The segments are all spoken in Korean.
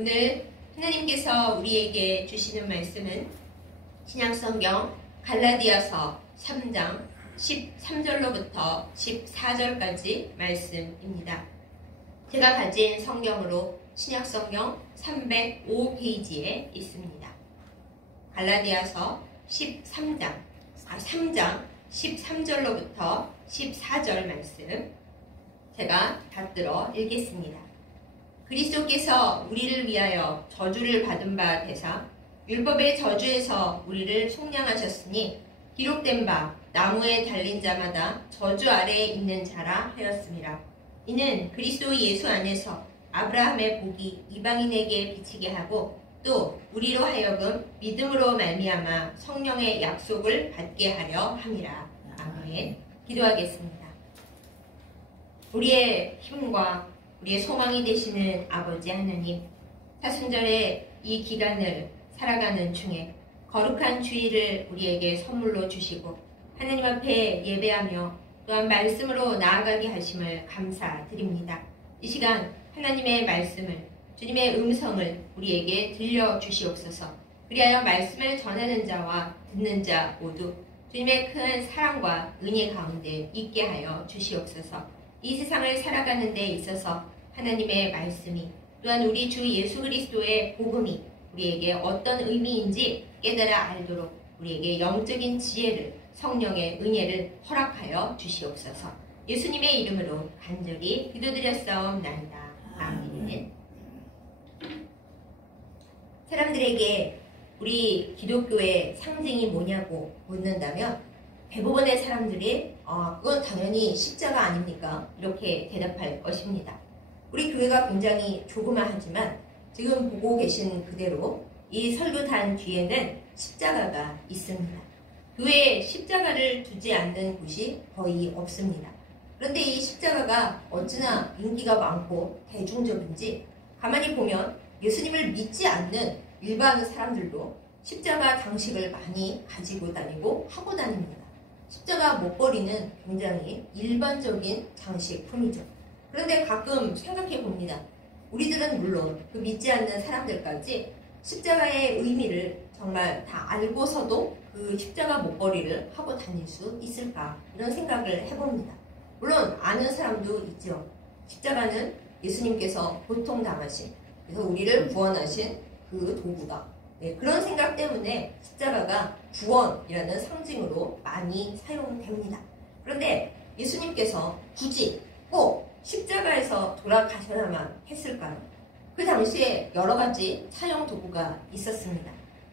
오늘 하나님께서 우리에게 주시는 말씀은 신약성경 갈라디아서 3장 13절로부터 14절까지 말씀입니다. 제가 가진 성경으로 신약성경 305페이지에 있습니다. 갈라디아서 3장 13절로부터 14절 말씀 제가 받들어 읽겠습니다. 그리스도께서 우리를 위하여 저주를 받은 바 되사 율법의 저주에서 우리를 속량하셨으니 기록된 바 나무에 달린 자마다 저주 아래에 있는 자라 하였습니다. 이는 그리스도 예수 안에서 아브라함의 복이 이방인에게 비치게 하고 또 우리로 하여금 믿음으로 말미암아 성령의 약속을 받게 하려 함이라. 아멘. 기도하겠습니다. 우리의 힘과 우리의 소망이 되시는 아버지 하나님, 사순절의 이 기간을 살아가는 중에 거룩한 주일을 우리에게 선물로 주시고 하나님 앞에 예배하며 또한 말씀으로 나아가게 하심을 감사드립니다. 이 시간 하나님의 말씀을, 주님의 음성을 우리에게 들려주시옵소서. 그리하여 말씀을 전하는 자와 듣는 자 모두 주님의 큰 사랑과 은혜 가운데 있게 하여 주시옵소서. 이 세상을 살아가는 데 있어서 하나님의 말씀이 또한 우리 주 예수 그리스도의 복음이 우리에게 어떤 의미인지 깨달아 알도록 우리에게 영적인 지혜를, 성령의 은혜를 허락하여 주시옵소서. 예수님의 이름으로 간절히 기도드렸사옵나이다. 아멘. 사람들에게 우리 기독교의 상징이 뭐냐고 묻는다면 대부분의 사람들이 그건 당연히 십자가 아닙니까? 이렇게 대답할 것입니다. 우리 교회가 굉장히 조그마하지만 지금 보고 계신 그대로 이 설교단 뒤에는 십자가가 있습니다. 교회에 십자가를 두지 않는 곳이 거의 없습니다. 그런데 이 십자가가 어찌나 인기가 많고 대중적인지 가만히 보면 예수님을 믿지 않는 일반 사람들도 십자가 장식을 많이 가지고 다니고 하고 다닙니다. 십자가 목걸이는 굉장히 일반적인 장식품이죠. 그런데 가끔 생각해 봅니다. 우리들은 물론 그 믿지 않는 사람들까지 십자가의 의미를 정말 다 알고서도 그 십자가 목걸이를 하고 다닐 수 있을까? 이런 생각을 해봅니다. 물론 아는 사람도 있죠. 십자가는 예수님께서 고통당하신, 그래서 우리를 구원하신 그 도구다. 네, 그런 생각 때문에 십자가가 구원이라는 상징으로 많이 사용됩니다. 그런데 예수님께서 굳이 꼭 십자가에서 돌아가셔야만 했을까요? 그 당시에 여러 가지 사형 도구가 있었습니다.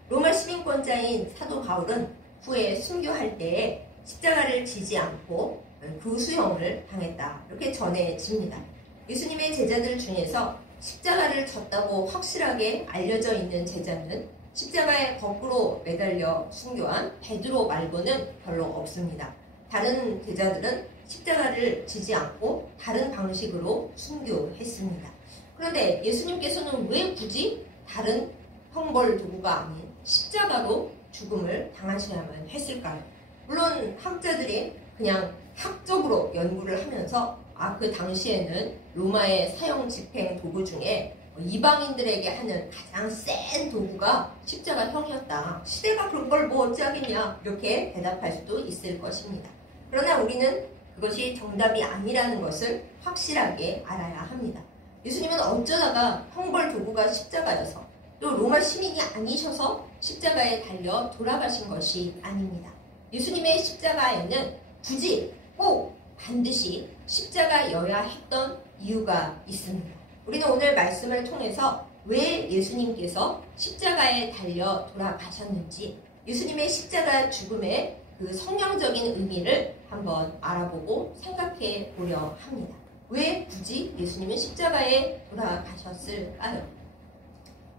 로마 시민권자인 사도 바울은 후에 순교할 때에 십자가를 지지 않고 그 수형을 당했다. 이렇게 전해집니다. 예수님의 제자들 중에서 십자가를 졌다고 확실하게 알려져 있는 제자는 십자가에 거꾸로 매달려 순교한 베드로 말고는 별로 없습니다. 다른 제자들은 십자가를 지지 않고 다른 방식으로 순교했습니다. 그런데 예수님께서는 왜 굳이 다른 형벌 도구가 아닌 십자가로 죽음을 당하셔야만 했을까요? 물론 학자들이 그냥 학적으로 연구를 하면서 그 당시에는 로마의 사형 집행 도구 중에 이방인들에게 하는 가장 센 도구가 십자가형이었다. 시대가 그런 걸 뭐 어찌하겠냐 이렇게 대답할 수도 있을 것입니다. 그러나 우리는 그것이 정답이 아니라는 것을 확실하게 알아야 합니다. 예수님은 어쩌다가 형벌 도구가 십자가여서 또 로마 시민이 아니셔서 십자가에 달려 돌아가신 것이 아닙니다. 예수님의 십자가에는 굳이 꼭 반드시 십자가여야 했던 이유가 있습니다. 우리는 오늘 말씀을 통해서 왜 예수님께서 십자가에 달려 돌아가셨는지, 예수님의 십자가 죽음의 그 성경적인 의미를 한번 알아보고 생각해 보려 합니다. 왜 굳이 예수님은 십자가에 돌아가셨을까요?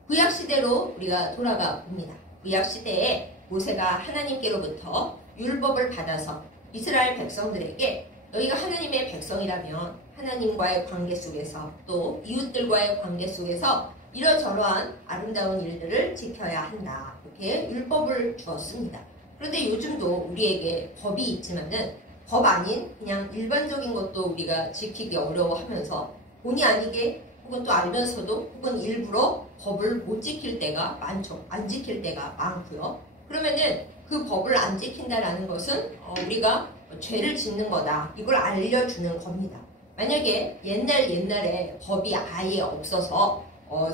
구약시대로 우리가 돌아가 봅니다. 구약시대에 모세가 하나님께로부터 율법을 받아서 이스라엘 백성들에게 너희가 하나님의 백성이라면 하나님과의 관계 속에서 또 이웃들과의 관계 속에서 이러저러한 아름다운 일들을 지켜야 한다. 이렇게 율법을 주었습니다. 그런데 요즘도 우리에게 법이 있지만은 법 아닌 그냥 일반적인 것도 우리가 지키기 어려워하면서 본의 아니게 혹은 또 알면서도 혹은 일부러 법을 못 지킬 때가 많죠. 안 지킬 때가 많고요. 그러면은 그 법을 안 지킨다라는 것은 우리가 죄를 짓는 거다. 이걸 알려주는 겁니다. 만약에 옛날에 법이 아예 없어서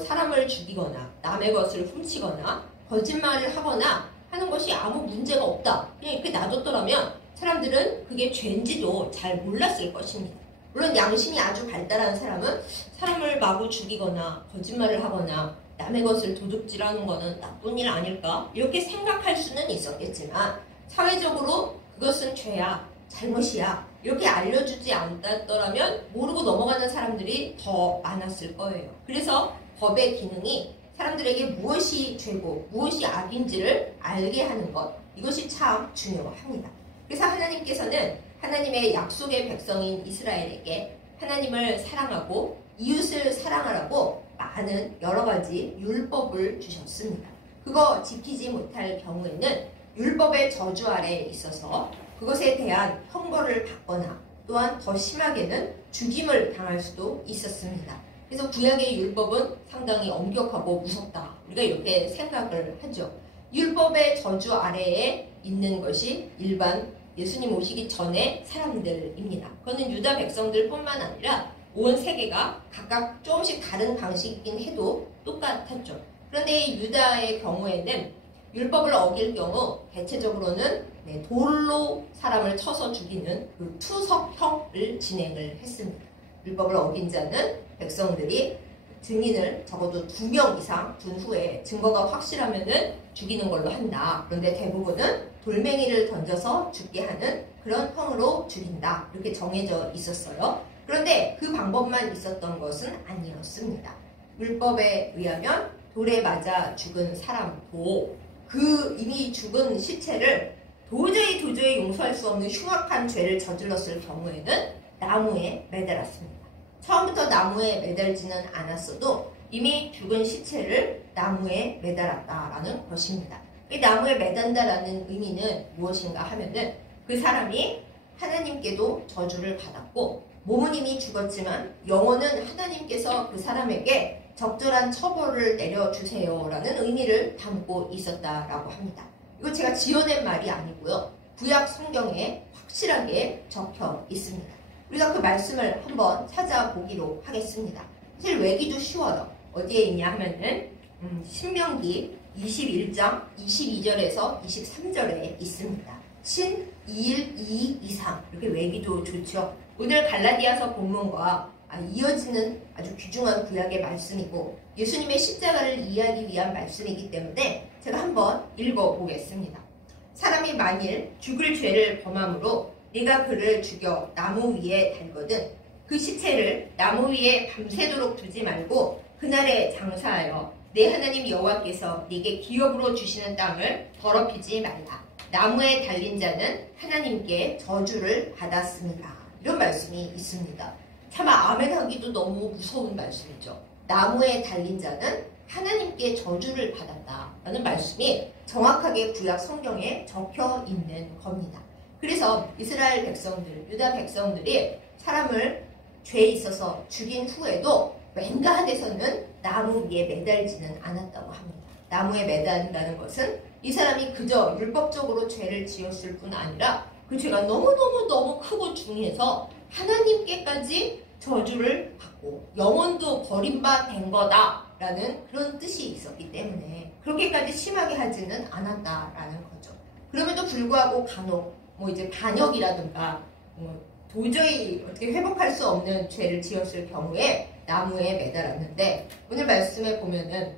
사람을 죽이거나 남의 것을 훔치거나 거짓말을 하거나 하는 것이 아무 문제가 없다. 그냥 이렇게 놔뒀더라면 사람들은 그게 죄인지도 잘 몰랐을 것입니다. 물론 양심이 아주 발달한 사람은 사람을 마구 죽이거나 거짓말을 하거나 남의 것을 도둑질하는 거는 나쁜 일 아닐까? 이렇게 생각할 수는 있었겠지만 사회적으로 그것은 죄야, 잘못이야 이렇게 알려주지 않았더라면 모르고 넘어가는 사람들이 더 많았을 거예요. 그래서 법의 기능이 사람들에게 무엇이 죄고 무엇이 악인지를 알게 하는 것, 이것이 참 중요합니다. 그래서 하나님께서는 하나님의 약속의 백성인 이스라엘에게 하나님을 사랑하고 이웃을 사랑하라고 많은 여러 가지 율법을 주셨습니다. 그거 지키지 못할 경우에는 율법의 저주 아래에 있어서 그것에 대한 형벌을 받거나 또한 더 심하게는 죽임을 당할 수도 있었습니다. 그래서 구약의 율법은 상당히 엄격하고 무섭다. 우리가 이렇게 생각을 하죠. 율법의 저주 아래에 있는 것이 일반 예수님 오시기 전의 사람들입니다. 그거는 유다 백성들뿐만 아니라 온 세계가 각각 조금씩 다른 방식이긴 해도 똑같았죠. 그런데 유다의 경우에는 율법을 어길 경우 대체적으로는 돌로 사람을 쳐서 죽이는 그 투석형을 진행을 했습니다. 율법을 어긴 자는 백성들이 증인을 적어도 2명 이상 둔 후에 증거가 확실하면은 죽이는 걸로 한다. 그런데 대부분은 돌멩이를 던져서 죽게 하는 그런 형으로 죽인다. 이렇게 정해져 있었어요. 그런데 그 방법만 있었던 것은 아니었습니다. 율법에 의하면 돌에 맞아 죽은 사람도 그 이미 죽은 시체를 도저히 용서할 수 없는 흉악한 죄를 저질렀을 경우에는 나무에 매달았습니다. 처음부터 나무에 매달지는 않았어도 이미 죽은 시체를 나무에 매달았다라는 것입니다. 이 나무에 매단다라는 의미는 무엇인가 하면은 그 사람이 하나님께도 저주를 받았고 몸은 이미 죽었지만 영혼은 하나님께서 그 사람에게 적절한 처벌을 내려주세요라는 의미를 담고 있었다라고 합니다. 이거 제가 지어낸 말이 아니고요. 구약 성경에 확실하게 적혀 있습니다. 우리가 그 말씀을 한번 찾아보기로 하겠습니다. 사실 외기도 쉬워요. 어디에 있냐 하면은 신명기 21장 22절에서 23절에 있습니다. 신 2일 2, 2, 3 이렇게 외기도 좋죠. 오늘 갈라디아서 본문과 이어지는 아주 귀중한 구약의 말씀이고 예수님의 십자가를 이해하기 위한 말씀이기 때문에 제가 한번 읽어보겠습니다. 사람이 만일 죽을 죄를 범함으로 네가 그를 죽여 나무 위에 달거든 그 시체를 나무 위에 밤새도록 두지 말고 그날에 장사하여 내 하나님 여호와께서 네게 기업으로 주시는 땅을 더럽히지 말라. 나무에 달린 자는 하나님께 저주를 받았습니다. 이런 말씀이 있습니다. 차마 아멘 하기도 너무 무서운 말씀이죠. 나무에 달린 자는 하나님께 저주를 받았다라는 말씀이 정확하게 구약 성경에 적혀 있는 겁니다. 그래서 이스라엘 백성들, 유다 백성들이 사람을 죄에 있어서 죽인 후에도 웬간해서는 나무 위에 매달지는 않았다고 합니다. 나무에 매달린다는 것은 이 사람이 그저 율법적으로 죄를 지었을 뿐 아니라 그 죄가 너무 크고 중해서 하나님께까지 저주를 받고 영혼도 버림받은 거다라는 그런 뜻이 있었기 때문에 그렇게까지 심하게 하지는 않았다라는 거죠. 그럼에도 불구하고 간혹 이제 반역이라든가 도저히 어떻게 회복할 수 없는 죄를 지었을 경우에 나무에 매달았는데 오늘 말씀에 보면은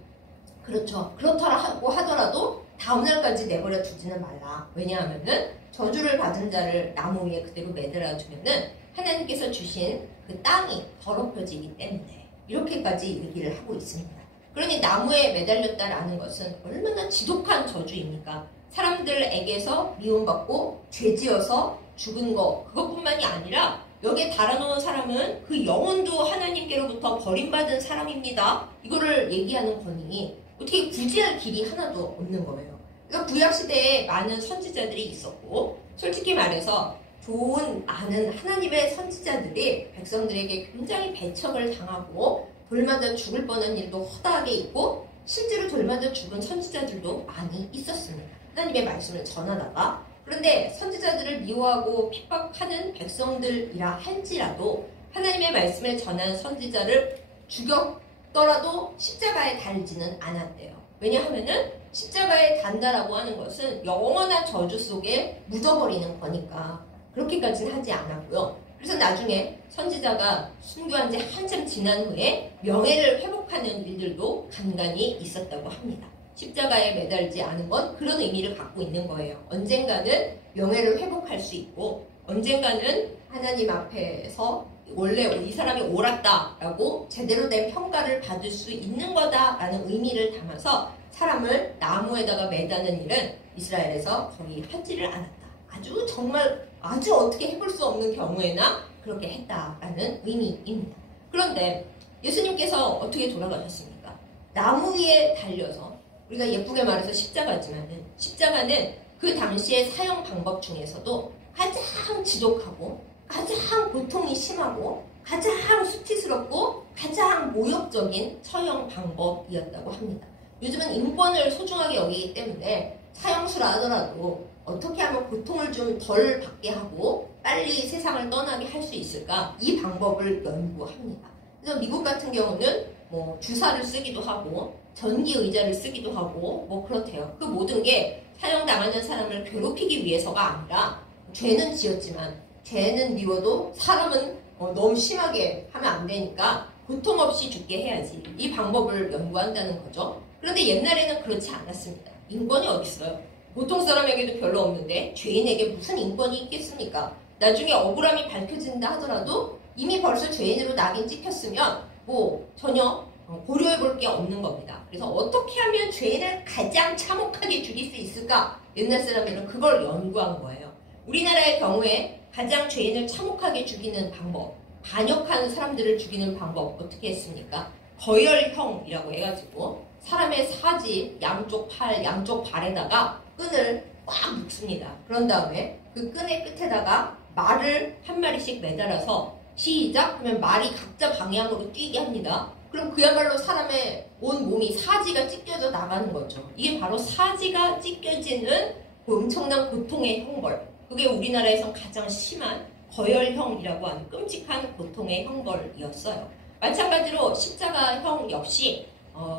그렇죠. 그렇다고 하더라도 다음날까지 내버려 두지는 말라. 왜냐하면은 저주를 받은 자를 나무 위에 그대로 매달아 두면은 하나님께서 주신 그 땅이 더럽혀지기 때문에 이렇게까지 얘기를 하고 있습니다. 그러니 나무에 매달렸다라는 것은 얼마나 지독한 저주입니까? 사람들에게서 미움받고 죄지어서 죽은 거 그것뿐만이 아니라 여기에 달아놓은 사람은 그 영혼도 하나님께로부터 버림받은 사람입니다. 이거를 얘기하는 거니 어떻게 구제할 길이 하나도 없는 거예요. 그러니까 구약시대에 많은 선지자들이 있었고 솔직히 말해서 좋은 많은 하나님의 선지자들이 백성들에게 굉장히 배척을 당하고 돌 맞아 죽을 뻔한 일도 허다하게 있고 실제로 돌 맞아 죽은 선지자들도 많이 있었습니다. 하나님의 말씀을 전하다가. 그런데 선지자들을 미워하고 핍박하는 백성들이라 할지라도 하나님의 말씀을 전한 선지자를 죽였더라도 십자가에 달지는 않았대요. 왜냐하면은 십자가에 단다라고 하는 것은 영원한 저주 속에 묻어버리는 거니까 그렇게까지는 하지 않았고요. 그래서 나중에 선지자가 순교한 지 한참 지난 후에 명예를 회복하는 일들도 간간히 있었다고 합니다. 십자가에 매달지 않은 건 그런 의미를 갖고 있는 거예요. 언젠가는 명예를 회복할 수 있고 언젠가는 하나님 앞에서 원래 이 사람이 옳았다라고 제대로 된 평가를 받을 수 있는 거다라는 의미를 담아서 사람을 나무에다가 매다는 일은 이스라엘에서 거의 하지를 않았다. 아주 정말 아주 어떻게 해볼 수 없는 경우에나 그렇게 했다라는 의미입니다. 그런데 예수님께서 어떻게 돌아가셨습니까? 나무 위에 달려서 우리가 예쁘게 말해서 십자가는 그 당시의 사형 방법 중에서도 가장 지독하고 가장 고통이 심하고 가장 수치스럽고 가장 모욕적인 처형 방법이었다고 합니다. 요즘은 인권을 소중하게 여기기 때문에 사형수라 하더라도 어떻게 하면 고통을 좀 덜 받게 하고 빨리 세상을 떠나게 할 수 있을까? 이 방법을 연구합니다. 그래서 미국 같은 경우는 뭐 주사를 쓰기도 하고 전기 의자를 쓰기도 하고 뭐 그렇대요. 그 모든 게 사형당하는 사람을 괴롭히기 위해서가 아니라 죄는 지었지만 죄는 미워도 사람은 너무 심하게 하면 안 되니까 고통 없이 죽게 해야지. 이 방법을 연구한다는 거죠. 그런데 옛날에는 그렇지 않았습니다. 인권이 어디 있어요? 보통 사람에게도 별로 없는데 죄인에게 무슨 인권이 있겠습니까? 나중에 억울함이 밝혀진다 하더라도 이미 벌써 죄인으로 낙인 찍혔으면 뭐 전혀 고려해 볼 게 없는 겁니다. 그래서 어떻게 하면 죄인을 가장 참혹하게 죽일 수 있을까? 옛날 사람들은 그걸 연구한 거예요. 우리나라의 경우에 가장 죄인을 참혹하게 죽이는 방법, 반역하는 사람들을 죽이는 방법 어떻게 했습니까? 거열형이라고 해가지고 사람의 사지 양쪽 팔, 양쪽 발에다가 끈을 꽉 묶습니다. 그런 다음에 그 끈의 끝에다가 말을 한 마리씩 매달아서 시작 하면 말이 각자 방향으로 뛰게 합니다. 그럼 그야말로 사람의 온 몸이 사지가 찢겨져 나가는 거죠. 이게 바로 사지가 찢겨지는 그 엄청난 고통의 형벌. 그게 우리나라에서 가장 심한 거열형이라고 하는 끔찍한 고통의 형벌이었어요. 마찬가지로 십자가형 역시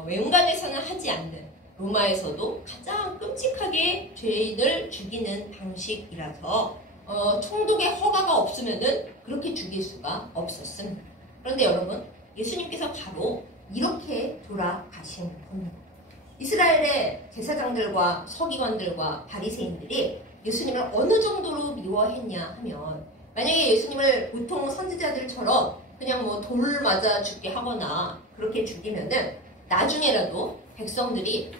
외관에서는 하지 않는 로마에서도 가장 끔찍하게 죄인을 죽이는 방식이라서 총독의 허가가 없으면은 그렇게 죽일 수가 없었습니다. 그런데 여러분, 예수님께서 바로 이렇게 돌아가신 겁니다. 이스라엘의 제사장들과 서기관들과 바리새인들이 예수님을 어느 정도로 미워했냐 하면 만약에 예수님을 보통 선지자들처럼 그냥 뭐 돌 맞아 죽게 하거나 그렇게 죽이면은 나중에라도 백성들이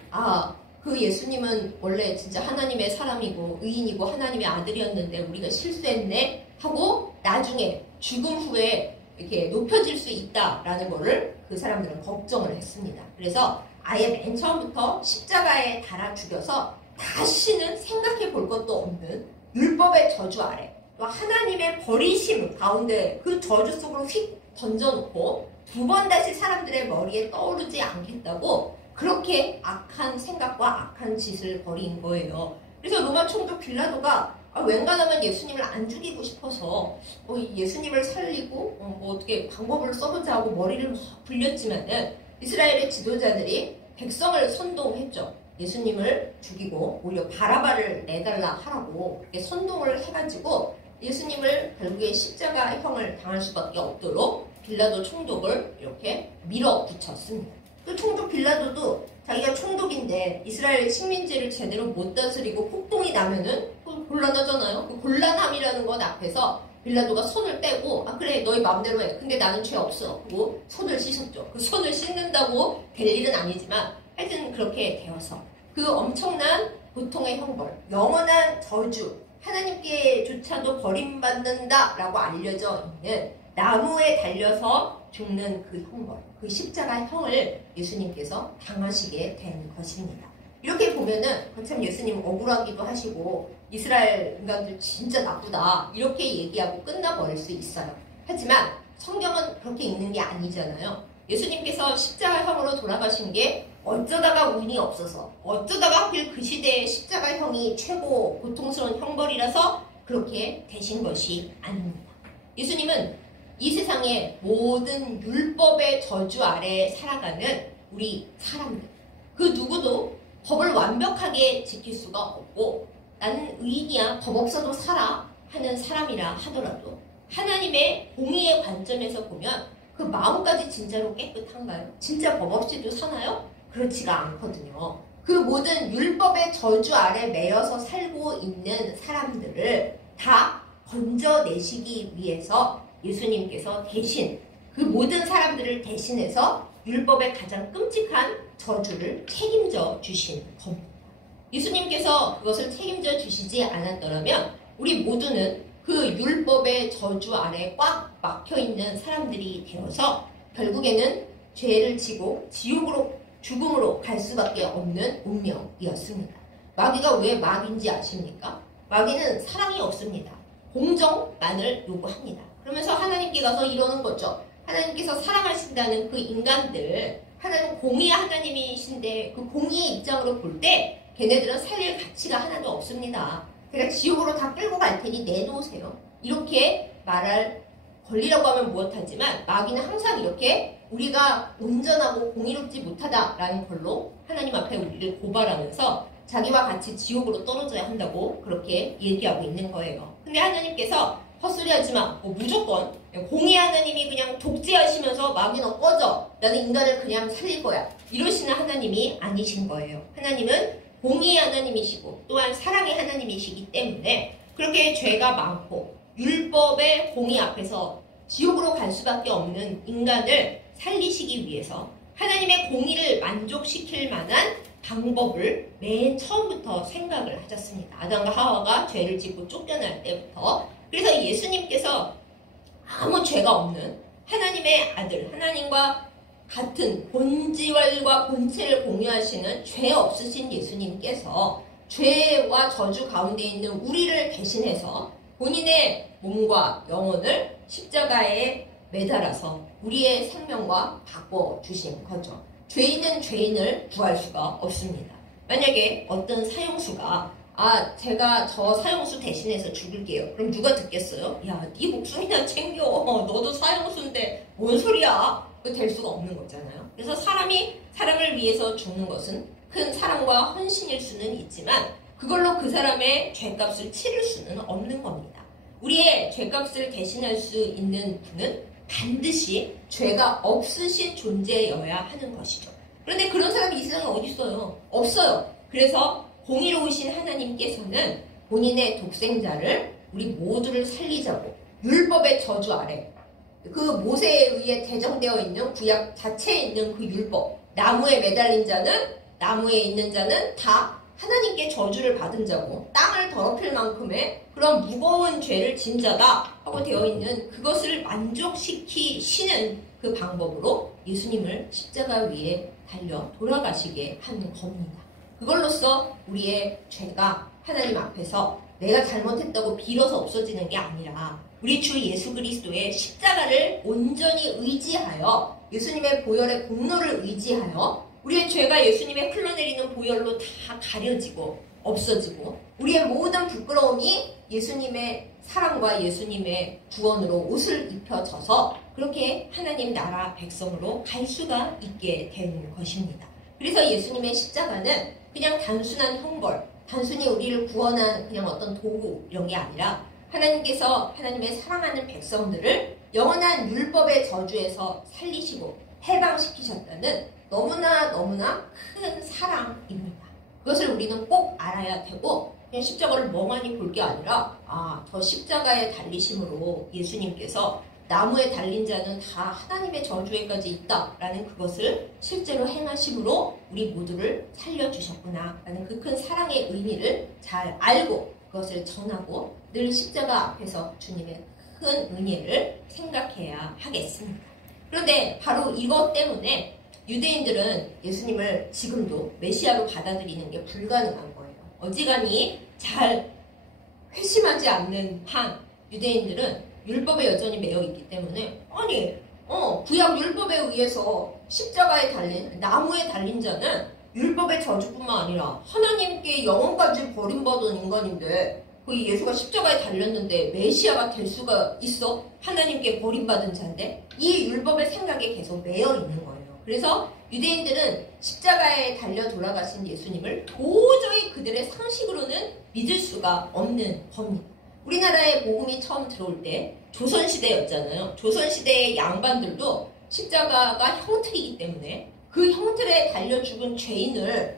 그 예수님은 원래 진짜 하나님의 사람이고 의인이고 하나님의 아들이었는데 우리가 실수했네 하고 나중에 죽음 후에 이렇게 높여질 수 있다라는 거를 그 사람들은 걱정을 했습니다. 그래서 아예 맨 처음부터 십자가에 달아 죽여서 다시는 생각해 볼 것도 없는 율법의 저주 아래 또 하나님의 버리심 가운데 그 저주 속으로 휙 던져놓고 두 번 다시 사람들의 머리에 떠오르지 않겠다고 그렇게 악한 생각과 악한 짓을 벌인 거예요. 그래서 로마 총독 빌라도가 웬간하면 예수님을 안 죽이고 싶어서 예수님을 살리고 뭐 어떻게 방법을 써보자 하고 머리를 막 굴렸지만은 이스라엘의 지도자들이 백성을 선동했죠. 예수님을 죽이고 오히려 바라바를 내달라 하라고 그렇게 선동을 해가지고 예수님을 결국에 십자가형을 당할 수밖에 없도록 빌라도 총독을 이렇게 밀어붙였습니다. 그 총독 빌라도도 자기가 총독인데 이스라엘 식민지를 제대로 못 다스리고 폭동이 나면은 곤란하잖아요. 그 곤란함이라는 것 앞에서 빌라도가 손을 떼고 그래 너희 마음대로 해. 근데 나는 죄 없어. 그리고 손을 씻었죠. 그 손을 씻는다고 될 일은 아니지만 하여튼 그렇게 되어서 그 엄청난 고통의 형벌, 영원한 저주, 하나님께조차도 버림받는다라고 알려져 있는 나무에 달려서 죽는 그 형벌, 그 십자가 형을 예수님께서 당하시게 된 것입니다. 이렇게 보면은 참 예수님 억울하기도 하시고 이스라엘 인간들 진짜 나쁘다 이렇게 얘기하고 끝나버릴 수 있어요. 하지만 성경은 그렇게 읽는 게 아니잖아요. 예수님께서 십자가형으로 돌아가신 게 어쩌다가 운이 없어서, 어쩌다가 하필 그 시대에 십자가형이 최고 고통스러운 형벌이라서 그렇게 되신 것이 아닙니다. 예수님은 이 세상의 모든 율법의 저주 아래 살아가는 우리 사람들, 그 누구도 법을 완벽하게 지킬 수가 없고, 나는 의인이야, 법 없어도 살아 하는 사람이라 하더라도 하나님의 공의의 관점에서 보면 그 마음까지 진짜로 깨끗한가요? 진짜 법 없이도 사나요? 그렇지가 않거든요. 그 모든 율법의 저주 아래 매여서 살고 있는 사람들을 다 건져내시기 위해서 예수님께서 대신 그 모든 사람들을 대신해서 율법의 가장 끔찍한 저주를 책임져 주신 겁니다. 예수님께서 그것을 책임져 주시지 않았더라면 우리 모두는 그 율법의 저주 아래 꽉 막혀있는 사람들이 되어서 결국에는 죄를 지고 지옥으로, 죽음으로 갈 수밖에 없는 운명이었습니다. 마귀가 왜 마귀인지 아십니까? 마귀는 사랑이 없습니다. 공정만을 요구합니다. 그러면서 하나님께 가서 이러는 거죠. 하나님께서 사랑하신다는 그 인간들, 하나님 공의의 하나님이신데 그 공의의 입장으로 볼 때 걔네들은 살릴 가치가 하나도 없습니다. 그러니까 지옥으로 다 끌고 갈 테니 내놓으세요. 이렇게 말할 권리라고 하면 무엇하지만 마귀는 항상 이렇게 우리가 온전하고 공의롭지 못하다라는 걸로 하나님 앞에 우리를 고발하면서 자기와 같이 지옥으로 떨어져야 한다고 그렇게 얘기하고 있는 거예요. 근데 하나님께서 헛소리하지 마. 무조건 공의 하나님이 그냥 독재하시면서 마귀는 꺼져. 나는 인간을 그냥 살릴 거야. 이러시는 하나님이 아니신 거예요. 하나님은 공의의 하나님이시고 또한 사랑의 하나님이시기 때문에 그렇게 죄가 많고 율법의 공의 앞에서 지옥으로 갈 수밖에 없는 인간을 살리시기 위해서 하나님의 공의를 만족시킬 만한 방법을 맨 처음부터 생각을 하셨습니다. 아담과 하와가 죄를 짓고 쫓겨날 때부터. 그래서 예수님께서 아무 죄가 없는 하나님의 아들, 하나님과 같은 본질과 본체를 공유하시는 죄 없으신 예수님께서 죄와 저주 가운데 있는 우리를 대신해서 본인의 몸과 영혼을 십자가에 매달아서 우리의 생명과 바꿔주신 거죠. 죄인은 죄인을 구할 수가 없습니다. 만약에 어떤 사형수가 제가 저 사형수 대신해서 죽을게요. 그럼 누가 듣겠어요? 야, 네 목숨이나 챙겨. 너도 사형수인데 뭔 소리야? 될 수가 없는 거잖아요. 그래서 사람이 사람을 위해서 죽는 것은 큰 사랑과 헌신일 수는 있지만 그걸로 그 사람의 죄값을 치를 수는 없는 겁니다. 우리의 죄값을 대신할 수 있는 분은 반드시 죄가 없으신 존재여야 하는 것이죠. 그런데 그런 사람이 이 세상에 어디 있어요? 없어요. 그래서 공의로우신 하나님께서는 본인의 독생자를 우리 모두를 살리자고 율법의 저주 아래 그 모세에 의해 제정되어 있는 구약 자체에 있는 그 율법, 나무에 매달린 자는, 나무에 있는 자는 다 하나님께 저주를 받은 자고 땅을 더럽힐 만큼의 그런 무거운 죄를 진 자다 하고 되어 있는 그것을 만족시키시는 그 방법으로 예수님을 십자가 위에 달려 돌아가시게 하는 겁니다. 그걸로써 우리의 죄가 하나님 앞에서 내가 잘못했다고 빌어서 없어지는 게 아니라 우리 주 예수 그리스도의 십자가를 온전히 의지하여 예수님의 보혈의 공로를 의지하여 우리의 죄가 예수님의 흘러내리는 보혈로 다 가려지고 없어지고 우리의 모든 부끄러움이 예수님의 사랑과 예수님의 구원으로 옷을 입혀져서 그렇게 하나님 나라 백성으로 갈 수가 있게 되는 것입니다. 그래서 예수님의 십자가는 그냥 단순한 형벌, 단순히 우리를 구원한 그냥 어떤 도구 이런 게 아니라 하나님께서 하나님의 사랑하는 백성들을 영원한 율법의 저주에서 살리시고 해방시키셨다는 너무나 큰 사랑입니다. 그것을 우리는 꼭 알아야 되고 그냥 십자가를 멍하니 볼 게 아니라 저 십자가에 달리심으로 예수님께서 나무에 달린 자는 다 하나님의 저주에까지 있다라는 그것을 실제로 행하심으로 우리 모두를 살려주셨구나 라는 그 큰 사랑의 의미를 잘 알고 그것을 전하고 늘 십자가 앞에서 주님의 큰 은혜를 생각해야 하겠습니다. 그런데 바로 이것 때문에 유대인들은 예수님을 지금도 메시아로 받아들이는 게 불가능한 거예요. 어지간히 잘 회심하지 않는 한 유대인들은 율법에 여전히 매여 있기 때문에 아니 구약 율법에 의해서 십자가에 달린, 나무에 달린 자는 율법의 저주뿐만 아니라 하나님께 영원까지 버림받은 인간인데, 그 예수가 십자가에 달렸는데 메시아가 될 수가 있어? 하나님께 버림받은 자인데? 이 율법의 생각에 계속 매여 있는 거예요. 그래서 유대인들은 십자가에 달려 돌아가신 예수님을 도저히 그들의 상식으로는 믿을 수가 없는 겁니다. 우리나라에 복음이 처음 들어올 때 조선시대였잖아요. 조선시대의 양반들도 십자가가 형틀이기 때문에 그 형틀에 달려 죽은 죄인을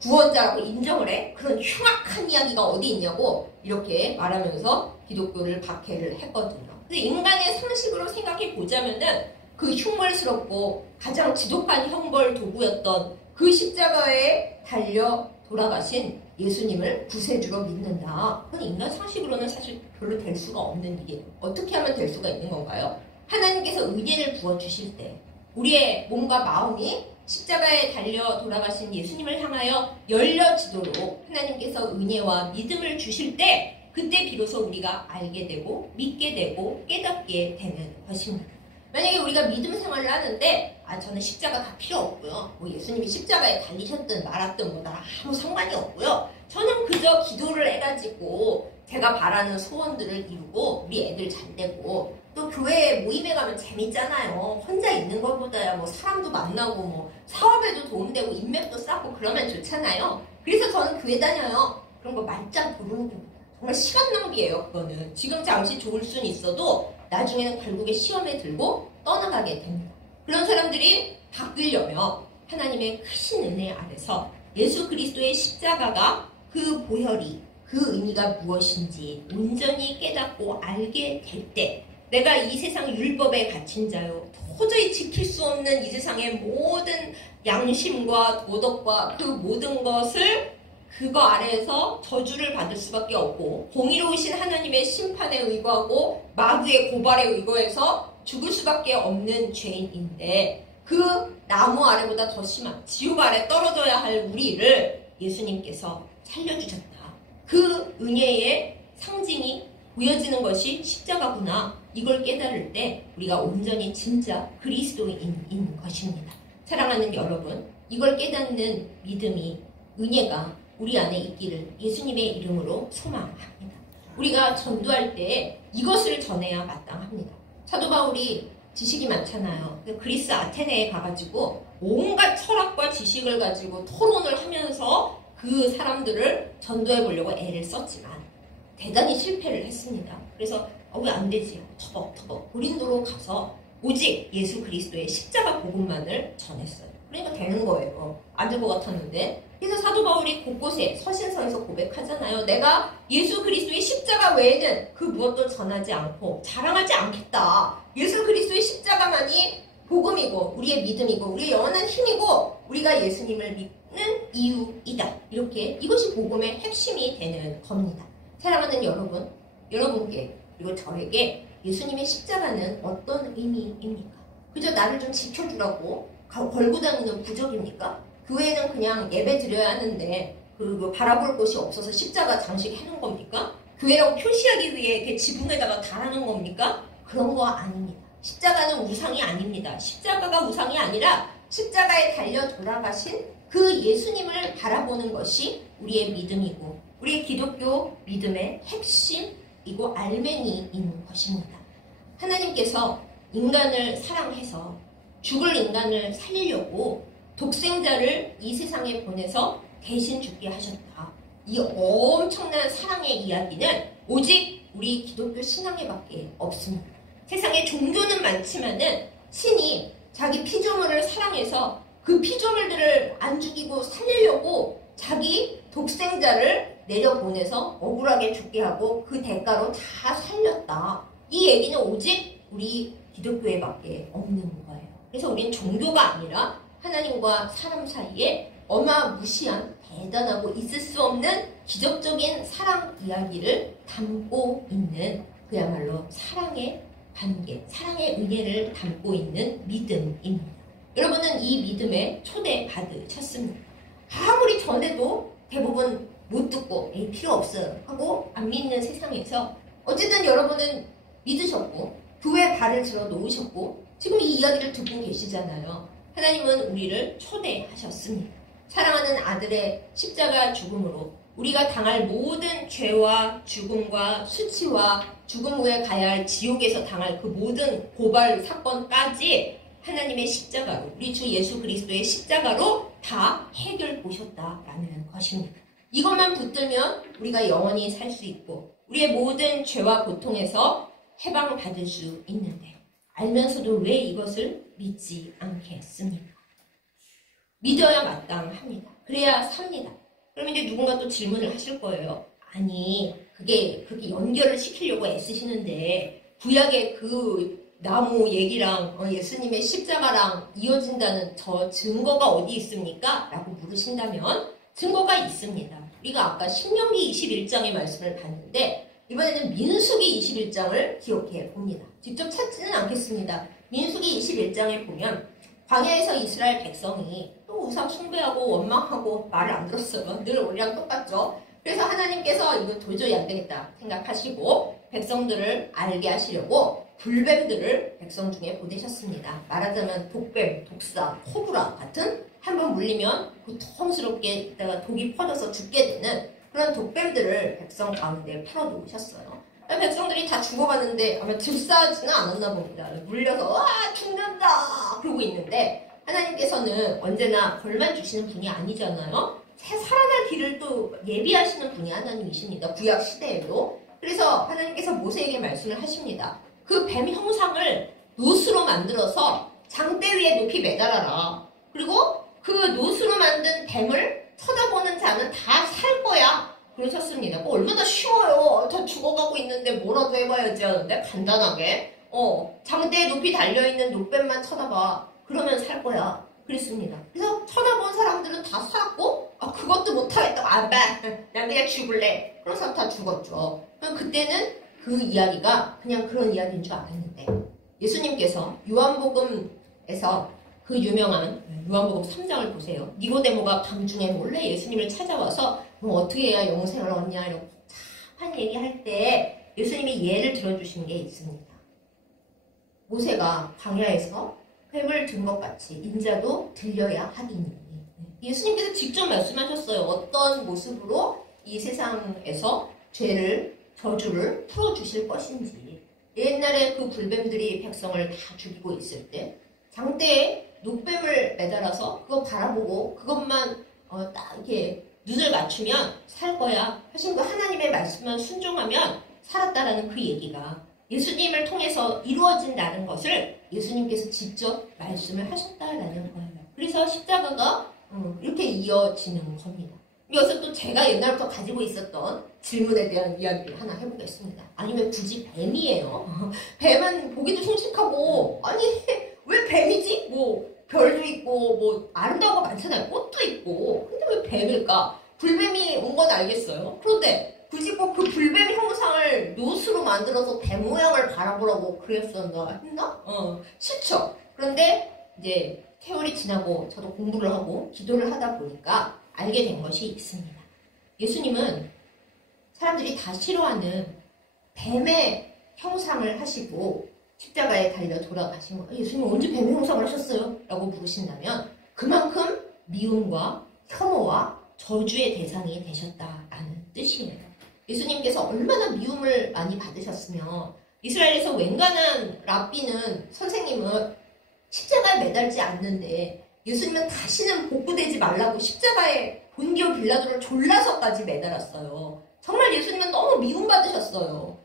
구원자라고 인정을 해? 그런 흉악한 이야기가 어디 있냐고 이렇게 말하면서 기독교를 박해를 했거든요. 근데 인간의 상식으로 생각해 보자면은 그 흉물스럽고 가장 지독한 형벌 도구였던 그 십자가에 달려 돌아가신 예수님을 구세주로 믿는다. 그건 인간 상식으로는 사실 별로 될 수가 없는 일이에요. 어떻게 하면 될 수가 있는 건가요? 하나님께서 은혜를 부어주실 때 우리의 몸과 마음이 십자가에 달려 돌아가신 예수님을 향하여 열려지도록 하나님께서 은혜와 믿음을 주실 때 그때 비로소 우리가 알게 되고 믿게 되고 깨닫게 되는 것입니다. 만약에 우리가 믿음 생활을 하는데 저는 십자가가 필요 없고요. 예수님이 십자가에 달리셨든 말았든 나랑 아무 상관이 없고요. 저는 그저 기도를 해가지고 제가 바라는 소원들을 이루고 우리 애들 잘 되고 또 교회 모임에 가면 재밌잖아요. 혼자 있는 것보다야 사람도 만나고 사업에도 도움되고 인맥도 쌓고 그러면 좋잖아요. 그래서 저는 교회 다녀요. 그런 거 말짱 부르는 겁니다. 정말 시간 낭비예요. 그거는 지금 잠시 좋을 수는 있어도 나중에는 결국에 시험에 들고 떠나가게 됩니다. 그런 사람들이 바뀌려면 하나님의 크신 은혜 아래서 예수 그리스도의 십자가가 그 보혈이 그 의미가 무엇인지 온전히 깨닫고 알게 될 때 내가 이 세상 율법에 갇힌 자요 도저히 지킬 수 없는 이 세상의 모든 양심과 도덕과 그 모든 것을 그거 아래에서 저주를 받을 수밖에 없고 공의로우신 하나님의 심판에 의거하고 마귀의 고발에 의거해서 죽을 수밖에 없는 죄인인데 그 나무 아래보다 더 심한 지옥 아래 떨어져야 할 우리를 예수님께서 살려주셨다. 그 은혜의 상징이 보여지는 것이 십자가구나. 이걸 깨달을 때 우리가 온전히 진짜 그리스도인인 것입니다. 사랑하는 여러분, 이걸 깨닫는 믿음이 은혜가 우리 안에 있기를 예수님의 이름으로 소망합니다. 우리가 전도할 때 이것을 전해야 마땅합니다. 사도 바울이 지식이 많잖아요. 그리스 아테네에 가가지고 온갖 철학과 지식을 가지고 토론을 하면서 그 사람들을 전도해 보려고 애를 썼지만 대단히 실패를 했습니다. 그래서 왜 안 되지? 터벅터벅 고린도로 가서 오직 예수 그리스도의 십자가 복음만을 전했어요. 그러니까 되는 거예요. 안 될 것 같았는데. 그래서 사도 바울이 곳곳에 서신서에서 고백하잖아요. 내가 예수 그리스도의 십자가 외에는 그 무엇도 전하지 않고 자랑하지 않겠다. 예수 그리스도의 십자가만이 복음이고 우리의 믿음이고 우리의 영원한 힘이고 우리가 예수님을 믿는 이유이다. 이렇게 이것이 복음의 핵심이 되는 겁니다. 사랑하는 여러분, 여러분께 그리고 저에게 예수님의 십자가는 어떤 의미입니까? 그저 나를 좀 지켜주라고 걸고 다니는 부적입니까? 교회는 그냥 예배 드려야 하는데 바라볼 곳이 없어서 십자가 장식해놓은 겁니까? 교회라고 표시하기 위해 이렇게 지붕에다가 달아놓은 겁니까? 그런 거 아닙니다. 십자가는 우상이 아닙니다. 십자가가 우상이 아니라 십자가에 달려 돌아가신 그 예수님을 바라보는 것이 우리의 믿음이고 우리의 기독교 믿음의 핵심이고 알맹이인 것입니다. 하나님께서 인간을 사랑해서 죽을 인간을 살리려고 독생자를 이 세상에 보내서 대신 죽게 하셨다. 이 엄청난 사랑의 이야기는 오직 우리 기독교 신앙에밖에 없습니다. 세상에 종교는 많지만은 신이 자기 피조물을 사랑해서 그 피조물들을 안 죽이고 살리려고 자기 독생자를 내려보내서 억울하게 죽게 하고 그 대가로 다 살렸다. 이 얘기는 오직 우리 기독교에밖에 없는 거예요. 그래서 우리는 종교가 아니라 하나님과 사람 사이에 어마무시한 대단하고 있을 수 없는 기적적인 사랑 이야기를 담고 있는 그야말로 사랑의 관계, 사랑의 은혜를 담고 있는 믿음입니다. 여러분은 이 믿음에 초대받으셨습니다. 아무리 전해도 대부분 못 듣고 필요 없어요 하고 안 믿는 세상에서 어쨌든 여러분은 믿으셨고 교회 발을 들어 놓으셨고 지금 이 이야기를 듣고 계시잖아요. 하나님은 우리를 초대하셨습니다. 사랑하는 아들의 십자가 죽음으로 우리가 당할 모든 죄와 죽음과 수치와 죽음 후에 가야 할 지옥에서 당할 그 모든 고발 사건까지 하나님의 십자가로, 우리 주 예수 그리스도의 십자가로 다 해결 보셨다라는 것입니다. 이것만 붙들면 우리가 영원히 살 수 있고 우리의 모든 죄와 고통에서 해방받을 수 있는데, 알면서도 왜 이것을 믿지 않겠습니까? 믿어야 마땅합니다. 그래야 삽니다. 그럼 이제 누군가 또 질문을 하실 거예요. 아니, 그게 그렇게 연결을 시키려고 애쓰시는데 구약의 그 나무 얘기랑 예수님의 십자가랑 이어진다는 저 증거가 어디 있습니까? 라고 물으신다면 증거가 있습니다. 우리가 아까 신명기 21장의 말씀을 봤는데 이번에는 민수기 21장을 기억해 봅니다. 직접 찾지는 않겠습니다. 민수기 21장에 보면 광야에서 이스라엘 백성이 또 우상 숭배하고 원망하고 말을 안 들었어요. 늘 우리랑 똑같죠. 그래서 하나님께서 이거 도저히 안 되겠다 생각하시고 백성들을 알게 하시려고 불뱀들을 백성 중에 보내셨습니다. 말하자면 독뱀, 독사, 코브라 같은 한번 물리면 고통스럽게 있다가 독이 퍼져서 죽게 되는 그런 독뱀들을 백성 가운데 풀어놓으셨어요. 백성들이 다 죽어가는데 아마 즉사하지는 않았나 봅니다. 물려서 와 죽는다 그러고 있는데 하나님께서는 언제나 벌만 주시는 분이 아니잖아요. 살아날 길을 또 예비하시는 분이 하나님이십니다. 구약 시대에도. 그래서 하나님께서 모세에게 말씀을 하십니다. 그 뱀 형상을 놋으로 만들어서 장대 위에 높이 매달아라. 그리고 그 놋으로 만든 뱀을 쳐다보는 자는 다 살 거야. 그러셨습니다. 얼마나 쉬워요. 다 죽어가고 있는데 뭐라도 해봐야지 하는데 간단하게 장대에 높이 달려있는 놋뱀만 쳐다봐. 그러면 살 거야. 그랬습니다. 그래서 쳐다본 사람들은 다 살았고 그것도 못하겠다. 난 그냥 죽을래. 그런 사람 다 죽었죠. 그럼 그때는 그 이야기가 그냥 그런 이야기인 줄 알았는데 예수님께서 요한복음에서 그 유명한 요한복음 3장을 보세요. 니고데모가 밤중에 몰래 예수님을 찾아와서 뭐 어떻게 해야 영생을 얻냐 이런 복잡한 얘기할 때 예수님이 예를 들어주신 게 있습니다. 모세가 광야에서 뱀을 든 것 같이 인자도 들려야 하리니. 예수님께서 직접 말씀하셨어요. 어떤 모습으로 이 세상에서 저주를 풀어주실 것인지. 옛날에 그 불뱀들이 백성을 다 죽이고 있을 때 장대에 놋뱀을 매달아서 그거 바라보고 그것만 딱 이렇게 눈을 맞추면 살 거야 하신 그 하나님의 말씀만 순종하면 살았다라는 그 얘기가 예수님을 통해서 이루어진다는 것을 예수님께서 직접 말씀을 하셨다라는 거예요. 그래서 십자가가 이렇게 이어지는 겁니다. 여기서 또 제가 옛날부터 가지고 있었던 질문에 대한 이야기를 하나 해보겠습니다. 아니 왜 굳이 뱀이에요? 뱀은 보기도 흉측하고 아니 왜 뱀이지? 뭐 별도 있고 뭐 아름다운 거 많잖아요. 꽃도 있고 근데 왜 뱀일까? 불뱀이 온 건 알겠어요. 그런데 굳이 꼭 그 불뱀 형상을 놋으로 만들어서 뱀 모양을 바라보라고 그랬었나 했나? 싫죠. 그런데 이제 세월이 지나고 저도 공부를 하고 기도를 하다 보니까 알게 된 것이 있습니다. 예수님은 사람들이 다 싫어하는 뱀의 형상을 하시고 십자가에 달려 돌아가신 거예요. 예수님 언제 뱀의 형상을 하셨어요? 라고 물으신다면 그만큼 미움과 혐오와 저주의 대상이 되셨다라는 뜻이에요. 예수님께서 얼마나 미움을 많이 받으셨으며 이스라엘에서 웬간한 랍비는 선생님은 십자가에 매달지 않는데 예수님은 다시는 복구되지 말라고 십자가에 본디오 빌라도를 졸라서까지 매달았어요. 정말 예수님은 너무 미움받으셨어요.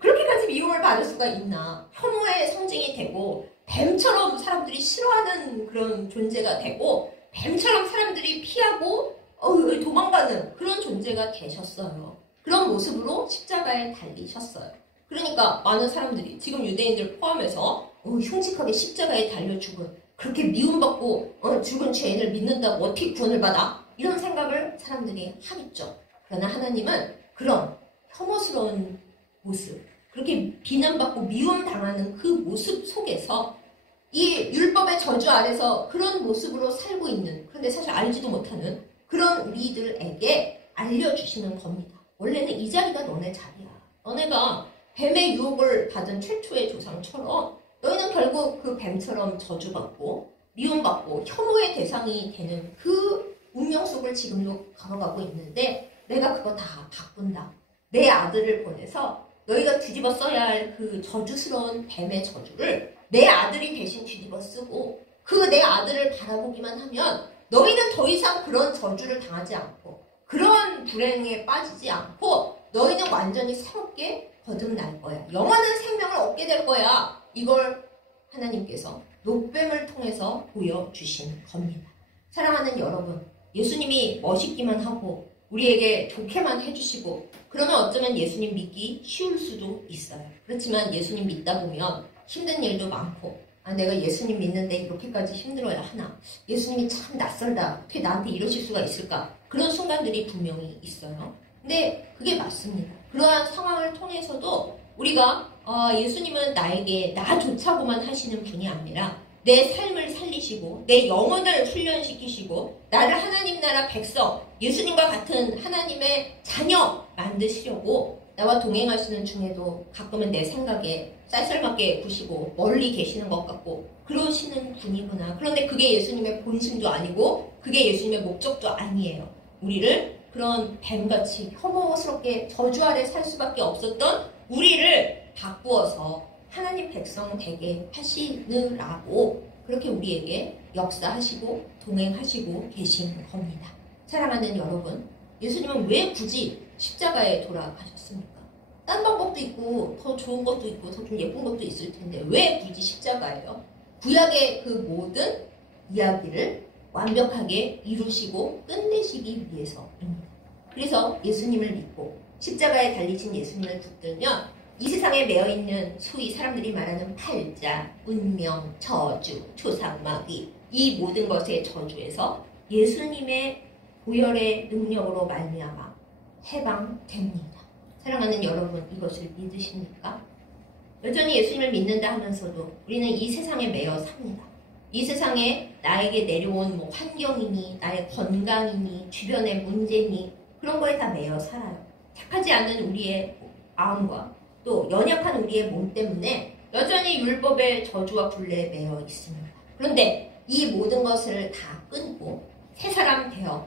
그렇게까지 미움을 받을 수가 있나. 혐오의 상징이 되고 뱀처럼 사람들이 싫어하는 그런 존재가 되고 뱀처럼 사람들이 피하고 도망가는 그런 존재가 되셨어요. 그런 모습으로 십자가에 달리셨어요. 그러니까 많은 사람들이 지금 유대인들 포함해서 흉측하게 십자가에 달려 죽은 그렇게 미움받고 죽은 죄인을 믿는다고 어떻게 구원을 받아? 이런 생각을 사람들이 하겠죠. 그러나 하나님은 그런 혐오스러운 모습, 그렇게 비난받고 미움당하는 그 모습 속에서 이 율법의 저주 아래서 그런 모습으로 살고 있는, 그런데 사실 알지도 못하는 그런 우리들에게 알려주시는 겁니다. 원래는 이 자리가 너네 자리야. 너네가 뱀의 유혹을 받은 최초의 조상처럼 너희는 결국 그 뱀처럼 저주받고 미움받고 혐오의 대상이 되는 그 운명 속을 지금도 걸어가고 있는데 내가 그거 다 바꾼다. 내 아들을 보내서 너희가 뒤집어 써야 할 그 저주스러운 뱀의 저주를 내 아들이 대신 뒤집어 쓰고 그 내 아들을 바라보기만 하면 너희는 더 이상 그런 저주를 당하지 않고 그런 불행에 빠지지 않고 너희는 완전히 새롭게 거듭날 거야. 영원한 생명을 얻게 될 거야. 이걸 하나님께서 노뱀을 통해서 보여주신 겁니다. 사랑하는 여러분, 예수님이 멋있기만 하고 우리에게 좋게만 해주시고 그러면 어쩌면 예수님 믿기 쉬울 수도 있어요. 그렇지만 예수님 믿다 보면 힘든 일도 많고 내가 예수님 믿는데 이렇게까지 힘들어야 하나? 예수님이 참 낯설다. 어떻게 나한테 이러실 수가 있을까? 그런 순간들이 분명히 있어요. 근데 그게 맞습니다. 그러한 상황을 통해서도 우리가 예수님은 나에게 나 좋자고만 하시는 분이 아니라 내 삶을 살리시고 내 영혼을 훈련시키시고 나를 하나님 나라 백성, 예수님과 같은 하나님의 자녀 만드시려고 나와 동행하시는 중에도 가끔은 내 생각에 쌀쌀맞게 구시고 멀리 계시는 것 같고 그러시는 분이구나. 그런데 그게 예수님의 본심도 아니고 그게 예수님의 목적도 아니에요. 우리를 그런 뱀같이 혐오스럽게 저주 아래 살 수밖에 없었던 우리를 바꾸어서 하나님 백성 되게 하시느라고 그렇게 우리에게 역사하시고 동행하시고 계신 겁니다. 사랑하는 여러분, 예수님은 왜 굳이 십자가에 돌아가셨습니까? 딴 방법도 있고 더 좋은 것도 있고 더 좀 예쁜 것도 있을 텐데 왜 굳이 십자가예요? 구약의 그 모든 이야기를 완벽하게 이루시고 끝내시기 위해서입니다. 그래서 예수님을 믿고 십자가에 달리신 예수님을 붙들면 이 세상에 매여있는 소위 사람들이 말하는 팔자, 운명, 저주, 조상마귀 이 모든 것의 저주에서 예수님의 보혈의 능력으로 말미암아 해방됩니다. 사랑하는 여러분, 이것을 믿으십니까? 여전히 예수님을 믿는다 하면서도 우리는 이 세상에 매여 삽니다. 이 세상에 나에게 내려온 환경이니 나의 건강이니 주변의 문제니 그런 거에 다 매여 살아요. 착하지 않은 우리의 마음과 또 연약한 우리의 몸 때문에 여전히 율법의 저주와 굴레에 매여 있습니다. 그런데 이 모든 것을 다 끊고 새 사람 되어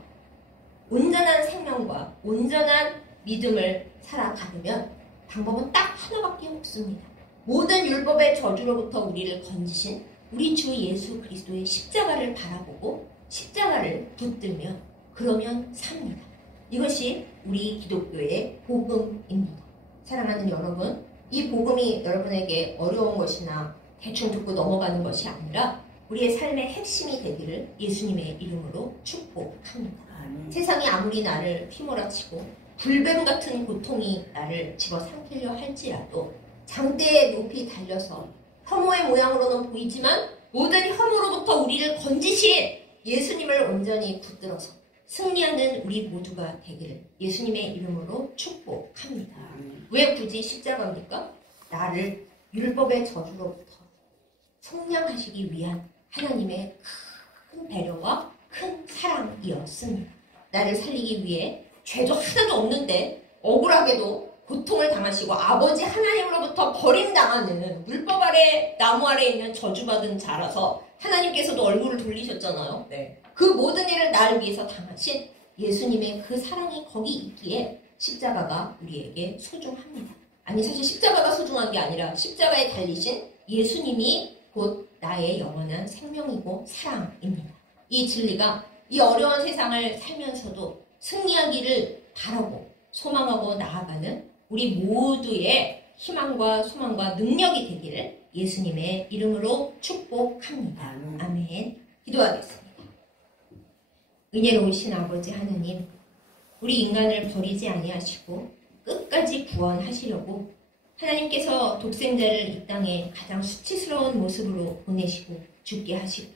온전한 생명과 온전한 믿음을 살아가려면 방법은 딱 하나밖에 없습니다. 모든 율법의 저주로부터 우리를 건지신 우리 주 예수 그리스도의 십자가를 바라보고 십자가를 붙들면 그러면 삽니다. 이것이 우리 기독교의 복음입니다. 사랑하는 여러분, 이 복음이 여러분에게 어려운 것이나 대충 듣고 넘어가는 것이 아니라 우리의 삶의 핵심이 되기를 예수님의 이름으로 축복합니다. 세상이 아무리 나를 휘몰아치고 불뱀 같은 고통이 나를 집어삼키려 할지라도 장대에 높이 달려서 혐오의 모양으로는 보이지만 모든 혐오로부터 우리를 건지신 예수님을 온전히 붙들어서 승리하는 우리 모두가 되기를 예수님의 이름으로 축복합니다. 왜 굳이 십자가입니까? 나를 율법의 저주로부터 속량하시기 위한 하나님의 큰 배려와 큰 사랑이었습니다. 나를 살리기 위해 죄도 하나도 없는데 억울하게도 고통을 당하시고 아버지 하나님으로부터 버림당하는 율법 아래 나무 아래 있는 저주받은 자라서 하나님께서도 얼굴을 돌리셨잖아요. 네. 그 모든 일을 나를 위해서 당하신 예수님의 그 사랑이 거기 있기에 십자가가 우리에게 소중합니다. 아니 사실 십자가가 소중한 게 아니라 십자가에 달리신 예수님이 곧 나의 영원한 생명이고 사랑입니다. 이 진리가 이 어려운 세상을 살면서도 승리하기를 바라고 소망하고 나아가는 우리 모두의 희망과 소망과 능력이 되기를 예수님의 이름으로 축복합니다. 아멘. 기도하겠습니다. 은혜로우신 아버지 하느님, 우리 인간을 버리지 아니하시고 끝까지 구원하시려고 하나님께서 독생자를 이 땅에 가장 수치스러운 모습으로 보내시고 죽게 하시고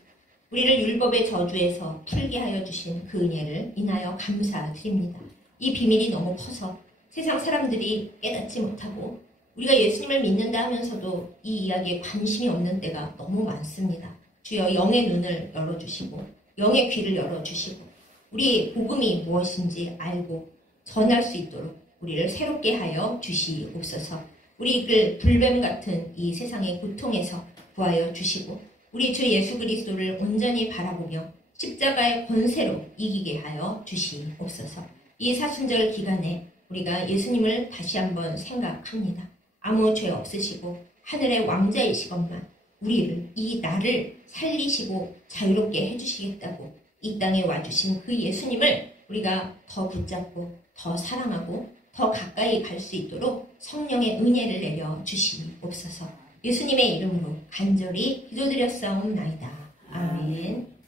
우리를 율법의 저주에서 풀게 하여 주신 그 은혜를 인하여 감사드립니다. 이 비밀이 너무 커서 세상 사람들이 깨닫지 못하고 우리가 예수님을 믿는다 하면서도 이 이야기에 관심이 없는 때가 너무 많습니다. 주여 영의 눈을 열어주시고 영의 귀를 열어주시고 우리 복음이 무엇인지 알고 전할 수 있도록 우리를 새롭게 하여 주시옵소서. 우리 이끌 불뱀 같은 이 세상의 고통에서 구하여 주시고 우리 주 예수 그리스도를 온전히 바라보며 십자가의 권세로 이기게 하여 주시옵소서. 이 사순절 기간에 우리가 예수님을 다시 한번 생각합니다. 아무 죄 없으시고 하늘의 왕자이시건만 우리를 이 나를 살리시고 자유롭게 해주시겠다고 이 땅에 와주신 그 예수님을 우리가 더 붙잡고 더 사랑하고 더 가까이 갈 수 있도록 성령의 은혜를 내려 주시옵소서. 예수님의 이름으로 간절히 기도드렸사옵나이다. 아멘.